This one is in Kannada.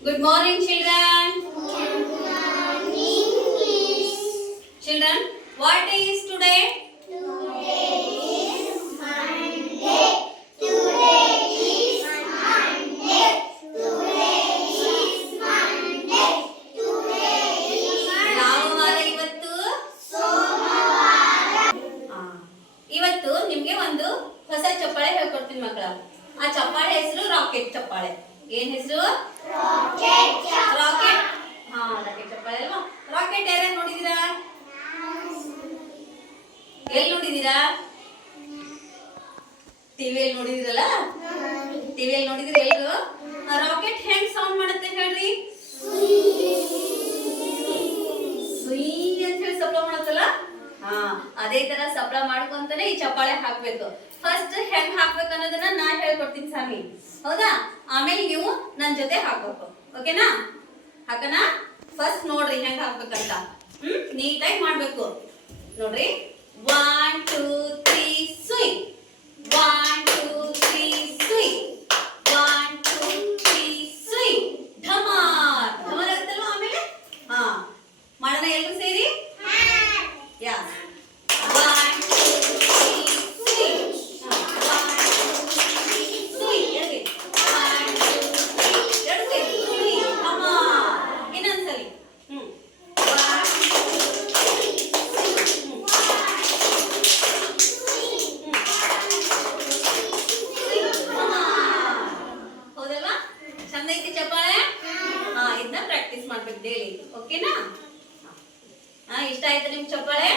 Good morning, children. Children, what day is today? ಒಂದು ಹೊಸ ಚಪ್ಪಾಳೆ ಹೇಳ್ಕೊಡ್ತೀನಿ ಮಕ್ಕಳ ಆ ಚಪ್ಪಾಳೆ ಹೆಸರು ರಾಕೆಟ್ ಚಪ್ಪಾಳೆ ಏನ್ ಹೆಸರು? ರಾಕೆಟ್ ಹಾ ರಾಕೆಟ್ ಚಪ್ಪಾಳೆ ಅಲ್ವಾ? ರಾಕೆಟ್ ಯಾರ್ಯಾರು ನೋಡಿದೀರಾ ಎಲ್ಲಿ ನೋಡಿದೀರಾ ಟಿವಿಯಲ್ಲಿ ನೋಡಿದಿರಲ್ಲ? ಟಿವಿಯಲ್ಲಿ ನೋಡಿದಿರ ಎಲ್ರು ರಾಕೆಟ್ ಹೆಂಗ್ ಸೌಂಡ್ ಮಾಡುತ್ತೆ ಹೇಳ್ರಿ? ಸುಯ್ ಅಂತ ಹೇಳಿ ಸಪ್ಲ ಮಾಡತ್ತಲ್ಲ? ಹಾ ಅದೇ ತರ ಸಪ್ಲ ಮಾಡ್ಕೊಂತಾನೆ ಈ ಚಪ್ಪಾಳೆ ಹಾಕ್ಬೇಕು. ಫಸ್ಟ್ ಹೆಂಗ್ ಹಾಕ್ಬೇಕು ಅನ್ನೋದನ್ನ ನಾ ಹೇಳ್ಕೊಡ್ತೀನಿ ಸ್ವಾಮಿ. ಹೌದಾ? ಆಮೇಲೆ ನೀವು ನನ್ನ ಜೊತೆ ಹಾಕೋಕು ಓಕೆನಾ? ಹಾಕನಾ? ಫಸ್ಟ್ ನೋಡ್ರಿ ಹೆಂಗ್ ಹಾಕ್ಬೇಕಂತ. ಹ್ಮ್? ನೀಟಾಗಿ ಮಾಡ್ಬೇಕು. ನೋಡ್ರಿ? ಮಾಡ್ಬೇಕು ಡೈಲಿ ಓಕೆನಾ ಇಷ್ಟ ಆಯ್ತಾ ನಿಮ್ ಚಪ್ಪಾಳೆ?